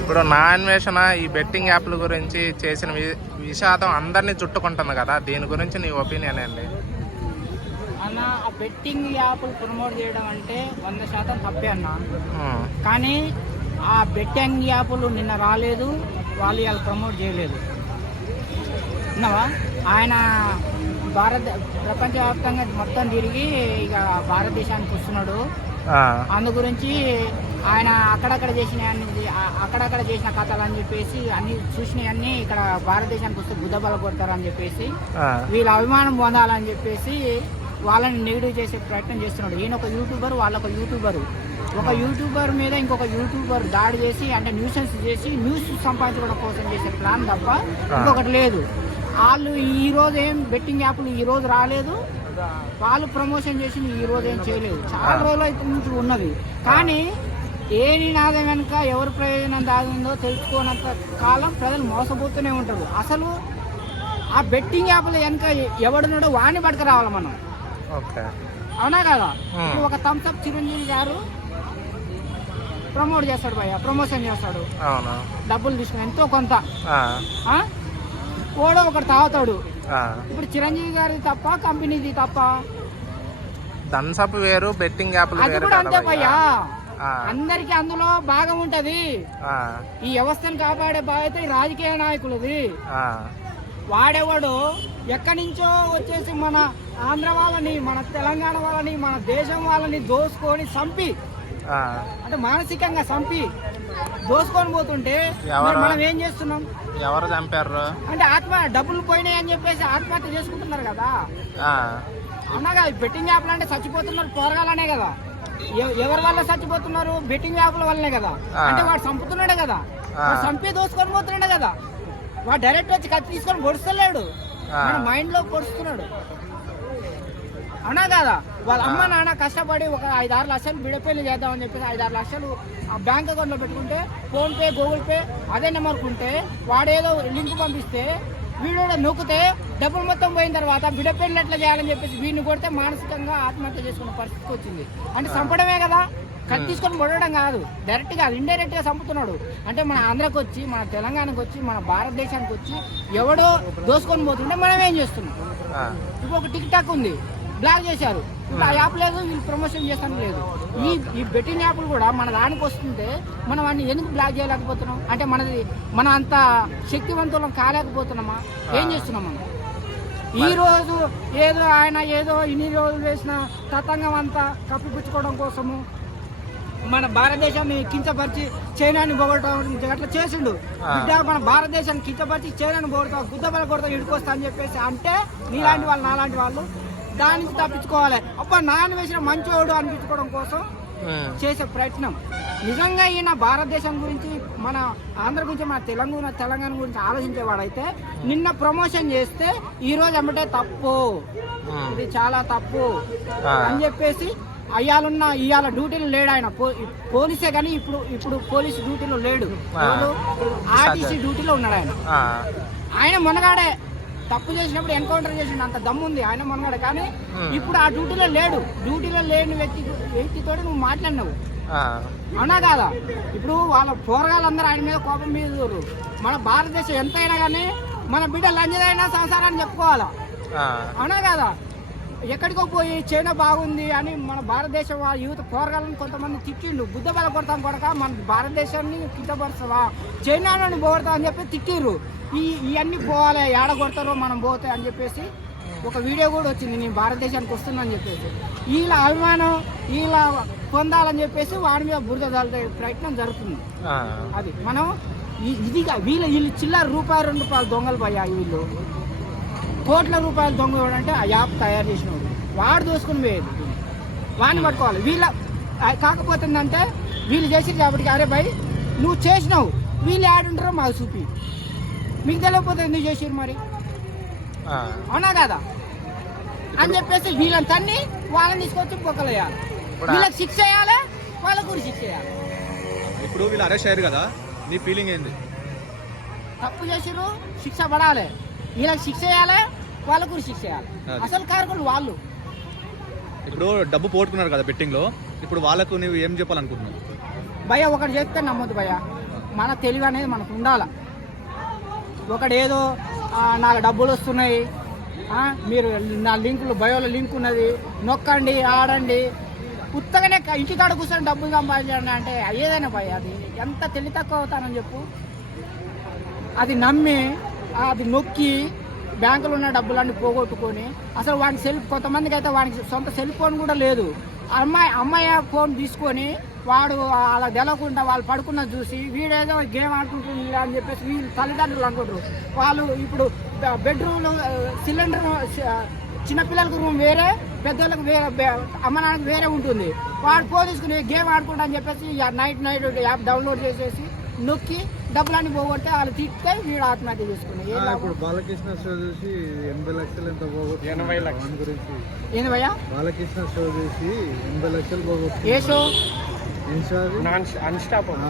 ఇప్పుడు నా అన్వేషణ ఈ బెట్టింగ్ యాప్ల గురించి చేసిన విషాదం అందరినీ చుట్టుకుంటుంది కదా, దీని గురించి నీ ఒపీనియన్ ఏంటి అన్న? ఆ బెట్టింగ్ యాప్లు ప్రమోట్ చేయడం అంటే 100% తప్పే అన్న. కానీ ఆ బెట్టింగ్ యాప్లు నిన్న రాలేదు, వాళ్ళు ఇవాళ ప్రమోట్ చేయలేదు. విన్నావా? ఆయన ప్రపంచవ్యాప్తంగా మొత్తం తిరిగి ఇక భారతదేశానికి వస్తున్నాడు. అందు గురించి ఆయన అక్కడక్కడ చేసిన కథలు అని చెప్పేసి అన్ని చూసినవన్నీ ఇక్కడ భారతదేశానికి వస్తే బుద్ధబల కొడతారు అని చెప్పేసి వీళ్ళ అభిమానం పొందాలని చెప్పేసి వాళ్ళని నెగిటివ్ చేసే ప్రయత్నం చేస్తున్నాడు. ఈయన ఒక యూట్యూబర్, వాళ్ళొక యూట్యూబరు. ఒక యూట్యూబర్ మీద ఇంకొక యూట్యూబర్ దాడి చేసి అంటే న్యూసెన్స్ చేసి న్యూస్ సంపాదించుకోవడం కోసం చేసే ప్లాన్ తప్ప ఇంకొకటి లేదు. వాళ్ళు ఈ రోజు ఏం బెట్టింగ్ యాప్లు ఈ రోజు రాలేదు, వాళ్ళు ప్రమోషన్ చేసి ఈ రోజు ఏం చేయలేదు, చాలా రోజులు అయితే నుంచి ఉన్నది. కానీ ఏ నినాదం వెనుక ఎవరు ప్రయోజనం దాగిందో తెలుసుకోనంత కాలం ప్రజలు మోసపోతూనే ఉంటారు. అసలు ఆ బెట్టింగ్ యాప్ల వెనుక ఎవడున్నాడో వాడిని పట్టుకు రావాలి మనం. అవునా కదా? ఒక థమ్స్అప్ చిరంజీవి గారు ప్రమోట్ చేస్తాడు భయ్య, ప్రమోషన్ చేస్తాడు, డబ్బులు తీసుకుని ఎంతో కొంత ఓడో ఒకటి తాగుతాడు. ఇప్పుడు చిరంజీవి గారి తప్ప కంపెనీది తప్ప? థమ్స్అప్ వేరు, బెట్టింగ్ యాప్ అది కూడా అంతే భయ్యా. అందరికి అందులో భాగం ఉంటది. ఈ వ్యవస్థను కాపాడే బాధ్యత ఈ రాజకీయ నాయకులది. వాడెవడు ఎక్కడి నుంచో వచ్చేసి మన ఆంధ్ర వాళ్ళని, మన తెలంగాణ వాళ్ళని, మన దేశం వాళ్ళని దోసుకొని చంపి, అంటే మానసికంగా చంపి దోసుకొని పోతుంటే మనం ఏం చేస్తున్నాం? ఎవరు చంపారు అంటే డబ్బులు పోయినాయి అని చెప్పేసి ఆత్మహత్య చేసుకుంటున్నారు కదా. అవునా కదా? బెట్టింగ్ యాప్లు అంటే చచ్చిపోతున్నారు పోరగాలనే కదా. ఎవరి వల్ల చచ్చిపోతున్నారు? బెట్టింగ్ యాప్ల వల్లనే కదా. అంటే వాడు చంపుతున్నాడే కదా, చంపి దోసుకొని పోతున్నాడే కదా. వాడు డైరెక్ట్ వచ్చి కత్తి తీసుకొని పొడుస్తలేడు, మన మైండ్ లో పొడుస్తున్నాడు. అవునా కదా? వాళ్ళ అమ్మ నాన్న కష్టపడి ఒక 5-6 లక్షలు బిడపేలు చేద్దామని చెప్పేసి 5-6 లక్షలు ఆ బ్యాంక్ అకౌంట్లో పెట్టుకుంటే, ఫోన్పే గూగుల్ పే అదే నెంబర్కుంటే వాడేదో లింక్ పంపిస్తే వీడు నొక్కితే డబ్బులు మొత్తం పోయిన తర్వాత బిడపేలు ఎట్లా చేయాలని చెప్పేసి వీడిని కొడితే మానసికంగా ఆత్మహత్య చేసుకున్న పరిస్థితి వచ్చింది. అంటే చంపడమే కదా, కత్తి తీసుకొని పొడవడం కాదు, డైరెక్ట్ గా ఇండైరెక్ట్ గా చంపుతున్నాడు. అంటే మన ఆంధ్రాకి వచ్చి, మన తెలంగాణకు వచ్చి, మన భారతదేశానికి వచ్చి ఎవడో దోసుకొని పోతుంటే మనం ఏం చేస్తున్నాం? ఇప్పుడు ఒక టిక్ టాక్ ఉంది, బ్లాక్ చేశారు. ఇప్పుడు ఆ యాప్ లేదు, వీళ్ళు ప్రమోషన్ చేస్తాను లేదు. ఈ బెట్టింగ్ యాప్లు కూడా మన దానికి వస్తుంటే మనం వాడిని ఎందుకు బ్లాక్ చేయలేకపోతున్నాం? అంటే మన అంత శక్తివంతులం కాలేకపోతున్నామా? ఏం చేస్తున్నాం మనం? ఈ రోజు ఆయన ఏదో ఇన్ని రోజులు వేసిన తతంగం అంతా కప్పిపుచ్చుకోవడం కోసము మన భారతదేశాన్ని కించపరిచి చైనాని పొగడటం అట్లా చేసిండు. బిడ్డ మన భారతదేశాన్ని కించపరిచి చైనాని పొగడతాం, గుద్దబల కొడతా, ఇడుకొస్తా అని చెప్పేసి అంటే నీలాంటి వాళ్ళు నాలాంటి వాళ్ళు దాని నుంచి తప్పించుకోవాలి. అబ్బా నాన్న వేసిన మంచోడు అనిపించుకోవడం కోసం చేసే ప్రయత్నం. నిజంగా ఈయన భారతదేశం గురించి, మన ఆంధ్ర గురించి, మన తెలంగాణ గురించి ఆలోచించేవాడైతే నిన్న ప్రమోషన్ చేస్తే ఈ రోజు అమ్మటే తప్పు, ఇది చాలా తప్పు అని చెప్పేసి ఇవాళ డ్యూటీలో లేడు ఆయన. పోలీసే కానీ ఇప్పుడు పోలీసు డ్యూటీలో లేడు, ఆర్టీసీ డ్యూటీలో ఉన్నాడు ఆయన. ఆయన మొన్నగాడే తప్పు చేసినప్పుడు ఎన్కౌంటర్ చేసిండు, అంత దమ్ము ఉంది ఆయన మొన్నగాడే. కానీ ఇప్పుడు ఆ డ్యూటీలో లేడు. డ్యూటీలో లేని వ్యక్తితో నువ్వు మాట్లాడినావు, అవునా కాదా? ఇప్పుడు వాళ్ళ పోరగాళ్ళందరూ ఆయన మీద కోపం మీద. మన భారతదేశం ఎంతైనా కానీ మన బిడ్డ లంజదైనా సంసారాన్ని చెప్పుకోవాలా, అవునా కాదా? ఎక్కడికో పోయి చైనా బాగుంది అని మన భారతదేశం యువత పోరగాళ్ళని కొంతమంది తిట్టిండు. బుద్ధబల కొడతాం కొడక మన భారతదేశాన్ని కించపరుస్తావా, చైనాలోని పోగొడతాం అని చెప్పి తిట్టిర్రు. ఇవన్నీ పోవాలి, ఏడ కొడతారో మనం పోతే అని చెప్పేసి ఒక వీడియో కూడా వచ్చింది, నేను భారతదేశానికి వస్తున్నా అని చెప్పేసి. వీళ్ళ అభిమానం వీళ్ళ పొందాలని చెప్పేసి వాడి మీద బురద చల్లే ప్రయత్నం జరుగుతుంది. అది మనం ఇదిగా వీళ్ళు చిల్లర ₹1-2 దొంగలు పోయా. వీళ్ళు కోట్ల రూపాయలు దొంగ ఎవడంటే ఆ యాప్ తయారు చేసినవాడు, వాడు దోసుకుని పోయేది. వాడిని పట్టుకోవాలి. కాకపోతే ఏంటంటే వీళ్ళు చేసి కాబట్టి అరే భయ్ నువ్వు చేసినావు, వీళ్ళు ఆడుంటారో మాకు చూపి, మీకు తెలియకపోతే ఎందుకు చేసిరు మరి, అవునా కదా అని చెప్పేసి వీళ్ళని తన్ని వాళ్ళని తీసుకొచ్చి పొక్కలేయాలి. వీళ్ళకి శిక్ష చేయాలి, వాళ్ళకు కూడా శిక్ష చేయాలి. ఇప్పుడు వీళ్ళు అరెస్ట్ అయ్యారు కదా, నీ ఫీలింగ్ ఏంది? తప్పు చేసిరు, శిక్ష పడాలి. వీళ్ళకి శిక్ష చేయాలి, వాళ్ళకు కూడా శిక్ష చేయాలి. అసలు కారకులు వాళ్ళు. ఇప్పుడు డబ్బు పోగొట్టుకున్నారు కదా బెట్టింగ్ లో, ఇప్పుడు వాళ్ళకు నువ్వు ఏం చెప్పాలనుకుంటున్నావు? భయ ఒకటి చెప్తే నమ్మొద్దు భయ. మన తెలివి అనేది మనకు ఉండాలి. ఒకడేదో నాకు డబ్బులు వస్తున్నాయి, మీరు నా లింకులు బయోలో లింక్ ఉన్నది, నొక్కండి ఆడండి, ఉత్తగానే ఇంటికాడ కూర్చొని డబ్బులు సంపాదించండి అంటే అయ్యేదైనా భయ. అది ఎంత తెలివి తక్కువ అవుతానని చెప్పు. అది నమ్మి అది నొక్కి బ్యాంకులో ఉన్న డబ్బులన్నీ పోగొట్టుకొని అసలు వాడికి కొంతమందికి అయితే వాడికి సొంత సెల్ ఫోన్ కూడా లేదు. అమ్మాయి ఫోన్ తీసుకొని వాడు అలా తెలవకుండా వాళ్ళు పడుకున్నది చూసి వీడేదో గేమ్ ఆడుకుంటుంది అని చెప్పేసి వీళ్ళు తల్లిదండ్రులు అనుకుంటారు. వాళ్ళు ఇప్పుడు బెడ్రూమ్లో సిలిండర్ చిన్నపిల్లలకు రూమ్ వేరే, పెద్దోళ్ళకి వేరే, అమ్మ నాన్నకి వేరే ఉంటుంది. వాడు ఫోన్ తీసుకుని గేమ్ ఆడుకుంటా అని చెప్పేసి నైట్ యాప్ డౌన్లోడ్ చేసేసి నొక్కి డబ్బులన్నీ పోగొడితే వాళ్ళు తిట్టే వీడు ఆత్మహత్య చేసుకున్నాయి. ఇప్పుడు బాలకృష్ణ షో చూసి 80 లక్షలు ఎంత పోగొట్టు 80 లక్షలు గురించి ఏంది భయ్యా? బాలకృష్ణ షో చూసి 80 లక్షలు పోగొట్టు. ఏ షో? ఏం షో అది? అన్స్టాపబుల్.